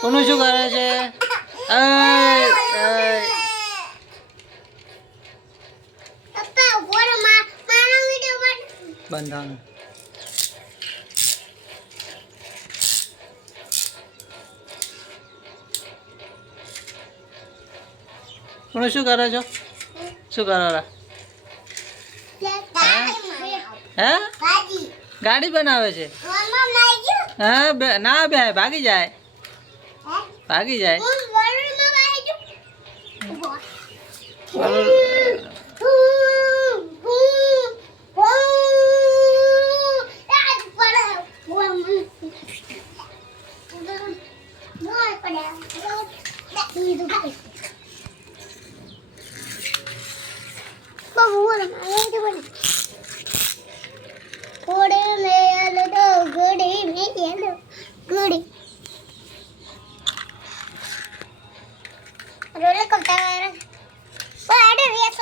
કોનું શું કરે છે? બંધાણ. શું કરે છો? શું કરો હે ભાજી ગાડી બનાવે છે મમ્મા માઈજો હા બે ના બે ભાગી જાય હે ભાગી જાય હું વરુણમાં બાઈજો બોલો. રોલે કરતા પાડે વેસવા